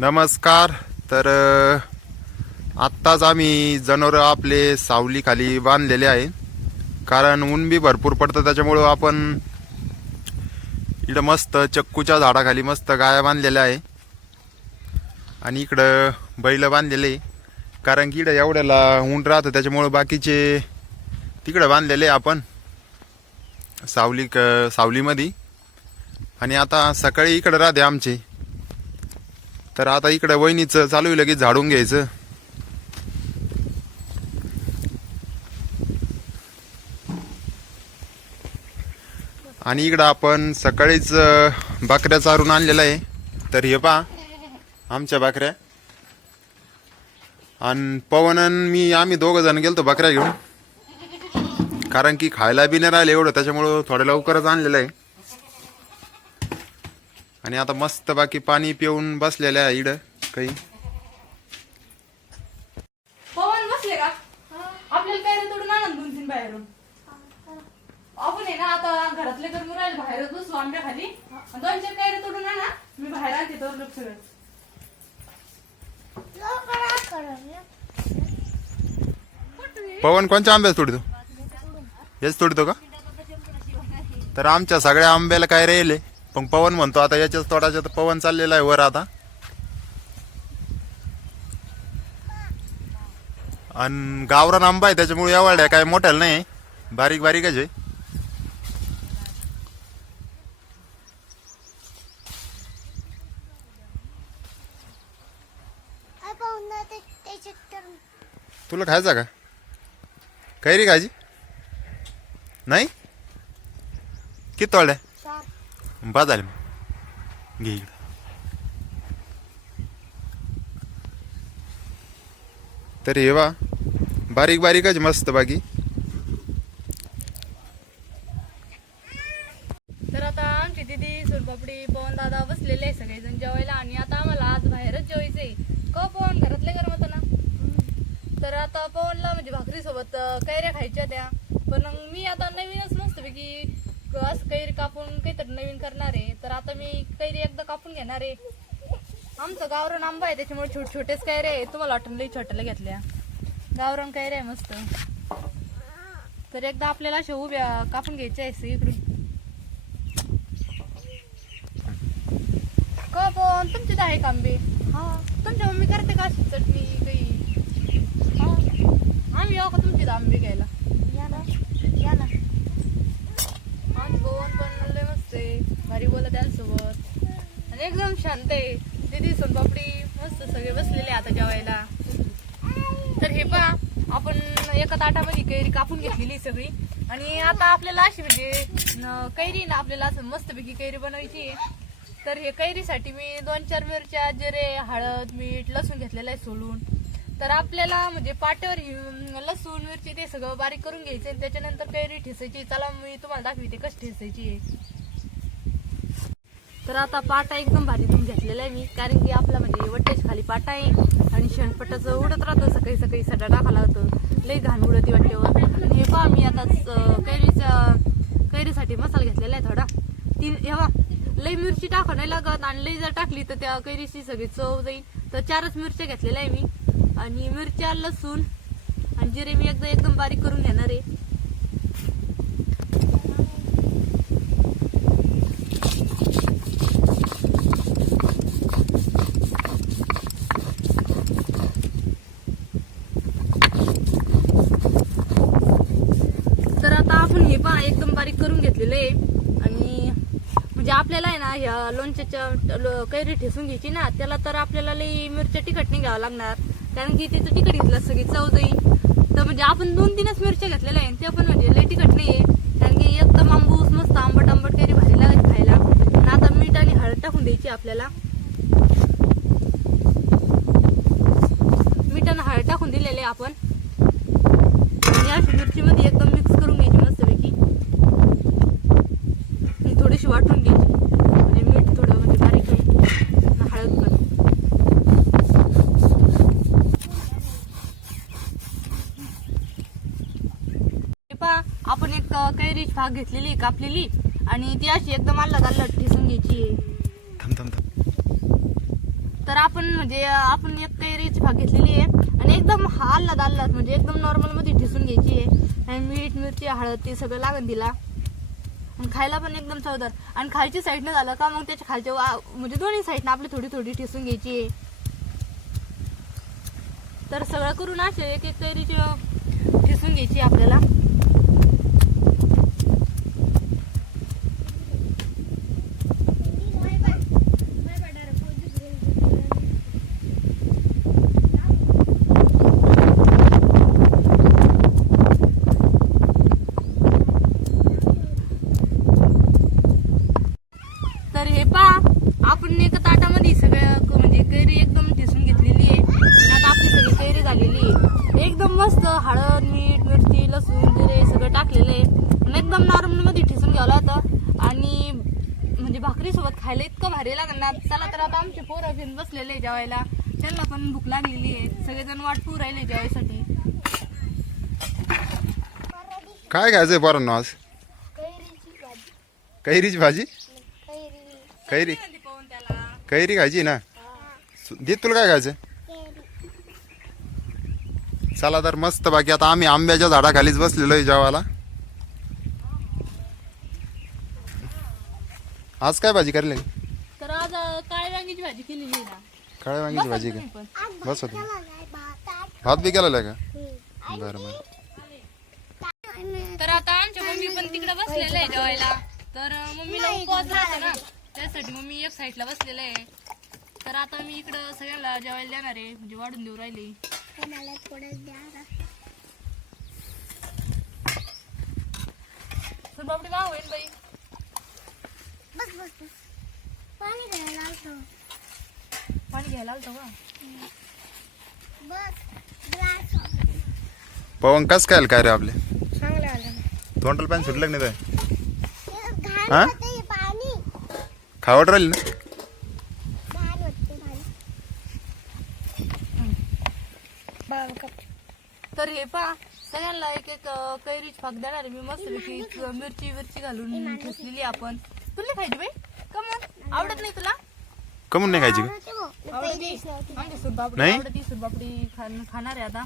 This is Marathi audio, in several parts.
नमस्कार. तर आत्ताच आम्ही जनावरं आपले सावलीखाली बांधलेले आहे. कारण ऊन बी भरपूर पडतं त्याच्यामुळं आपण इकडं मस्त चक्कूच्या झाडाखाली मस्त गाया बांधलेल्या आहे. आणि इकडं बैल बांधलेले कारण की इकडं एवढ्याला ऊन राहतं त्याच्यामुळं बाकीचे तिकडं बांधलेले आपण. सावली क सावलीमध्ये. आणि आता सकाळी इकडं राहते आमचे. तर आता इकडे वहिनीचं चालू आहे लगेच झाडून घ्यायचं. आणि इकडं आपण सकाळीच बाकऱ्या बकऱ्या चारून आणलेलं आहे. तर हे पहा आमच्या बाकऱ्या आणि पवन मी आम्ही दोघं जण गेलतो बकऱ्या घेऊन. कारण की खायला बी नाही राहिलं एवढं त्याच्यामुळं थोडं लवकरच आणलेलं आहे. आणि आता मस्त बाकी पाणी पिऊन बसलेलं आहे इकडं काही. पवन बसले का? आपल्याला काय रे तोडून आणा दोन तीन बाहेरून. आपण आहे ना आता घरातले करून राहिले बाहेरच बसू आंब्या खाली. दोन चार काय रे तोडून आणा. मी बाहेर आणते तर सगळं. पवन कोणच्या आंब्याच तोडतो? हेच तोडतो का? तर आमच्या सगळ्या आंब्याला काय राहिले? पण पवन म्हणतो आता याच्याच तोडाच्या तर पवन चाललेला आहे वर आता. आणि गावरान आंबा आहे त्याच्यामुळे एवढ्या काय मोठ्याला नाही. बारीक बारीकच आहे तुला खायचा का? कैरी खायची? नाही? किती तोड्या बा झाले घे इकडं तर हे वा बारीक बारीकच मस्त बाकी तर आता आमची दिदी सोनपापडी पवन दादा बसलेले आहे सगळेजण जेवायला आणि आता आम्हाला आज बाहेरच जेवायचंय का पवन घरातले गरम होतं ना तर आता पवनला म्हणजे भाकरी सोबत कैऱ्या खायच्या त्या पण मग मी आता नवीनच मस्तपैकी क- असं कैरी कापून काहीतरी नवीन करणार आहे. तर आता मी कैरी एकदा कापून घेणार आहे. आमचं गावरान आंबा आहे त्याच्यामुळे छोटे छोटेच कैऱ्या आहे. तुम्हाला वाटून लई छोट्याला घेतल्या. गावरान कैऱ्या आहे मस्त. तर एकदा आपल्याला अशा उभ्या कापून घ्यायच्या आहे इकडून. का पण? तुमचे तर आहे कांबे. तुमच्या मम्मी करते का अशी चटणी काही? हा. आम्ही येऊ का तुमचे आंबे घ्यायला? या ना. या ना. गोवन पण लय मस्त आहे. भारी बोलत त्यांसोबत. आणि एकदम शांत आहे. दीदी सोनपापडी मस्त सगळे बसलेले आता जेवायला. तर हे पहा आपण एका ताटामध्ये कैरी कापून घेतलेली सगळी. आणि आता आपल्याला अशी म्हणजे न- कैरी ना आपल्याला असं मस्तपैकी कैरी बनवायची आहे. तर हे कैरीसाठी मी दोन चार मिरच्या जिरे हळद मीठ लसूण घेतलेलं आहे सोलून. तर आपल्याला म्हणजे पाट्यावर लसूण मिरची ते सगळं बारीक करून घ्यायचं आणि त्याच्यानंतर कैरी ठेसायची. चला मी तुम्हाला दाखवते कशी ठेसायची आहे. तर आता पाटा एकदम भारी धुवून घेतलेला आहे मी कारण की आपला म्हणजे वट्टेच खाली पाटा आहे आणि शेणपटाचं उडत राहतं सकाळी सकाळी सगळं टाकायला होतं लई घाण उडती वाटेवर आणि हे पहा मी आता कैरीचा कैरीसाठी मसाला घेतलेला आहे थोडा. तीन हेवा लई मिरची टाका नाही लागत आणि लई जर टाकली तर त्या कैरीची सगळी चव जाईल. तर चारच मिरच्या घेतलेल्या आहे मी. आणि मिरच्या लसूण आणि जिरे मी एकदा एकदम बारीक करून घेणार आहे. तर आता आपण हे पहा एकदम बारीक करून घेतलेलं आहे. आणि म्हणजे आपल्याला आहे ना ह्या लोणच्याच्या लो- कैरी ठेसून घ्यायची ना त्याला तर आपल्याला लई मिरच्या तिखट नाही घ्यावं लागणार. कारण की त्याचं तिखट घेतलं सगळी चव जाईल तर म्हणजे आपण दोन तीनच मिरच्या घेतलेल्या आहे त्या पण म्हणजे लय तिखट नाही आहे कारण की एक तर आंबूस मस्त आंबट आंबट काही भाजी लागत खायला. आणि आता मीठ आणि हळद टाकून द्यायची आपल्याला. मीठ आणि हळद टाकून दिलेले आहे आपण. आणि अशी मिरचीमध्ये एकदम मिक्स करून घ्यायची मस्तपैकी आणि थोडीशी वाटून घ्यायची म्हणजे मीठ थोडं म्हणजे बारीक आहे आणि हळद पण हे पहा आपण एक भाग घेतलेली आहे, कापलेली. आणि ती अशी एकदम अल्लग अल्लग ठेसून घ्यायची. आहे थांब थांब थांब. तर आपण म्हणजे आपण एक कैरीची भाग घेतलेली आहे. आणि एकदम आल्लाद आल्लाद म्हणजे एकदम नॉर्मलमध्ये ठिसून घ्यायची आहे. आणि मीठ मिरची हळद ते सगळं लागन तिला आणि खायला पण एकदम चवदार. आणि खालची साईडनं झालं का मग त्याच्या खालच्या वा- म्हणजे दोन्ही साईडनं आपली थोडी थोडी ठिसून घ्यायची आहे. तर सगळं करून असे एक एक कैरीची ठिसून घ्यायची आपल्याला तर हे पहा आपण एका ताटामध्ये सगळ्या क- म्हणजे कैरी एकदम ठेसून घेतलेली आहे आणि आता आपली सगळी कैरी झालेली आहे एकदम मस्त हळद मीठ मिरची लसूण जिरे सगळं टाकलेलं आहे आणि एकदम नॉर्मलमध्ये ठेसून घ्यावं होतं. आणि म्हणजे भाकरीसोबत खायला इतकं भारी लागणार. ना चला तर आता आमचे पोरं घेऊन बसलेले आहे जेवायला. त्यांना पण भूक लागलेली आहे. सगळेजण वाट पू राहिले जेवायसाठी. काय खायचंय पोरांना आज? कैरीची भाजी? कैरी. कैरी खायची ना? दे तुला काय खायचं चला तर मस्त बाकी. आता आम्ही आंब्याच्या झाडाखालीच बसलेलो आहे जेवायला. आज काय भाजी करली तर आज काळ्या वांग्याची भाजी केलेली आहे ना. काळ्या वांगीची भाजी का. बस होती भात बी केलेला का? बरं बरं. तर आता आमच्या मम्मी पण तिकडे बसलेलं आहे जेवायला. तर मम्मीला उपवास राहतो ना. त्यासाठी मम्मी एक साईडला बसलेलं आहे. तर आता मी इकडं सगळ्यांना जेवायला देणार आहे. म्हणजे वाढून देऊ राहिली. तर बापडी माव होईल बाई. पाणी घ्यायला आलतो. का? पवन कस काय काय रे आपले? चांगलं आलं. तोंडाला पाणी सुटलं नाही हा? खावट राहील ना? तर हे पहा सगळ्यांना एक एक अं, कैरीच फाक देणार आहे मी मस्त मिरची मिरची घालून ठेसलेली आपण. तुला खायची बाई. कमन आवडत नाही तुला? कमून नाही खायची का? आवडती आमची सुरपापडी नाही? आवडती सुरपापडी खान- खाणार आहे आता.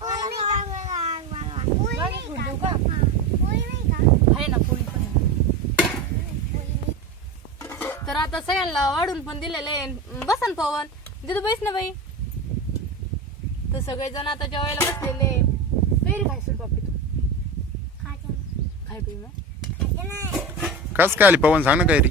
वांगी फोड देऊ का आहे ना पोळी पण. आहे. तर आता सगळ्यांना वाढून पण दिलेले आहे. बसा ना पवन. तिथं बैस ना बाई. तर सगळेजण आता जेवायला बसलेले. कैरी खाय सुरपापडी तू? खाय बाई मग कस काय आली पवन? सांग ना कशी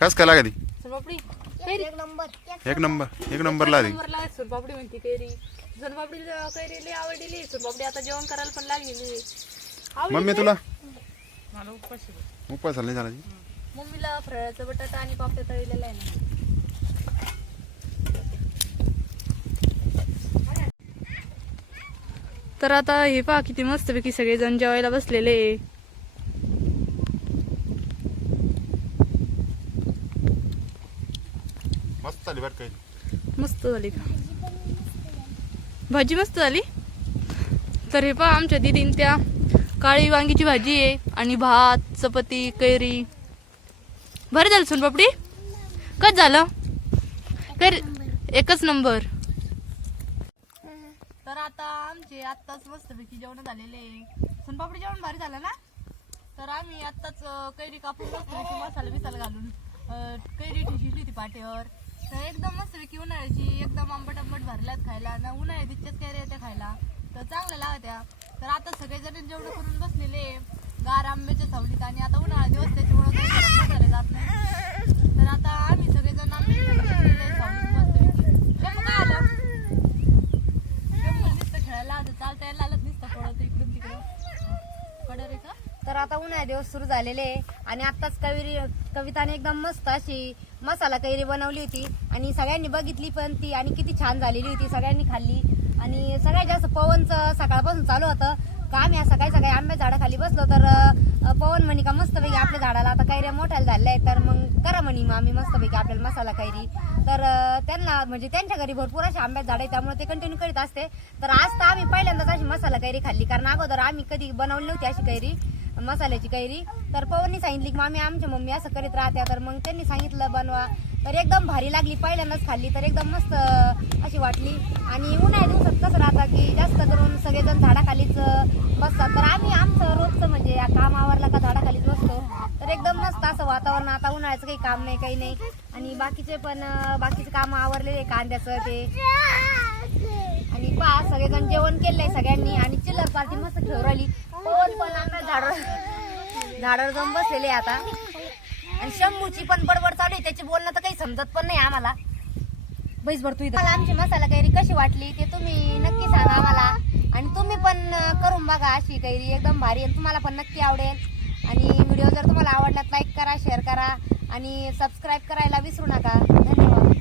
कस काय लागली? कैरी एक नंबर. एक नंबरला आली. नंबरला म्हणते कैरी कैरी लई आवडलेली आता जेवण करायला पण लागलेली मम्मी? तुला? मला. उपास नाही झाला मम्मीला फराळाचा बटाटा आणि पापड्या तळलेला आहे ना. तर आता हे पहा किती मस्तपैकी सगळेजण जेवायला बसलेले. मस्त बरं कैरी मस्त झाली का? भाजी मस्त झाली? तर हे पहा आमच्या दिदीन त्या काळी वांगीची भाजी आहे आणि भात चपाती कैरी. बरं झालं सोनपापडी? कच झालं? कैरी एकच नंबर. तर आता आमचे आत्ताच मस्तपैकी जेवण झालेले आहे. सोनपापडी जेवण भारी झालं ना? तर आम्ही आत्ताच कैरी कापून मस्तपैकी मसाला बिसाला घालून कैरी ठिशिली होती पाट्यावर तर एकदम मस्तपैकी उन्हाळ्याची एकदम आंबट आंबट भरल्यात खायला. ना उन्हाळ्यात इतक्याच कैऱ्या येत्या खायला. तर चांगल्या लागत्या तर आता सगळेजण जेवण करून बसलेले गार आंब्याच्या सावलीत आणि आता उन्हाळा दिवस त्याच्यामुळे काही जात नाही तर आता आम्ही सगळेजण आंब्याच्या सावलीत बसलेले आहे, सावलीत मस्तपैकी शंभू काय आलं शंभू नुसतं खेळायला आलं चालता यायला आलं नुसतं पळत इकडून तिकडं कडे रे का तर आता उन्हाळ्या दिवस सुरू झालेले आहे. आणि आत्ताच कविरी कविताने एकदम मस्त अशी मसाला कैरी बनवली होती. आणि सगळ्यांनी बघितली पण ती आणि किती छान झालेली होती सगळ्यांनी खाल्ली. आणि सगळ्यात जास्त पवनचं सकाळपासून चालू होतं. का आम्ही सकाळी सकाळी आंब्या झाडाखाली बसलो तर पवन म्हणे का मस्तपैकी आपल्या झाडाला आता कैऱ्या मोठ्याला झालेल्या आहेत. तर मग करा म्हणी मग आम्ही मस्तपैकी आपल्याला मसाला कैरी. तर त्यांना म्हणजे त्यांच्या घरी भरपूर अशा आंब्यात झाड आहे त्यामुळे ते कंटिन्यू करीत असते. तर आज तर आम्ही पहिल्यांदाच अशी मसाला कैरी खाल्ली. कारण अगोदर आम्ही कधी बनवली नव्हती अशी कैरी. मसाल्याची कैरी. तर पवननी सांगितली की मामी आमच्या मम्मी असं करीत राहत्या. तर मग त्यांनी सांगितलं बनवा. तर एकदम भारी लागली पहिल्यांदाच खाल्ली तर एकदम मस्त अशी वाटली. आणि उन्हाळ्या दिवसात कसं राहतं की जास्त करून सगळेजण झाडाखालीच बसतात. तर आम्ही आमचं रोजचं म्हणजे या काम आवरला का झाडाखालीच बसतो. तर एकदम मस्त असं वातावरण आता उन्हाळ्याचं काही काम नाही काही नाही. आणि बाकीचे पण बाकीचे काम आवरलेले कांद्याचं ते. आणि पा सगळेजण जेवण केलंय सगळ्यांनी. आणि चिल्लर पार्टी मस्त ठेवली पण झाडावर झाडावर जाऊन बसलेले आता. आणि शंभूची पण बडबड चालू आहे त्याची बोलणं तर काही समजत पण नाही आम्हाला. बैस भर तू इथं. मला आमची मसाला कैरी कशी वाटली ते तुम्ही नक्की सांगा आम्हाला. आणि तुम्ही पण करून बघा अशी कैरी एकदम भारी आहे. तुम्हाला पण नक्की आवडेल. आणि व्हिडिओ जर तुम्हाला आवडला लाईक करा शेअर करा. आणि सबस्क्राईब करायला विसरू नका. धन्यवाद.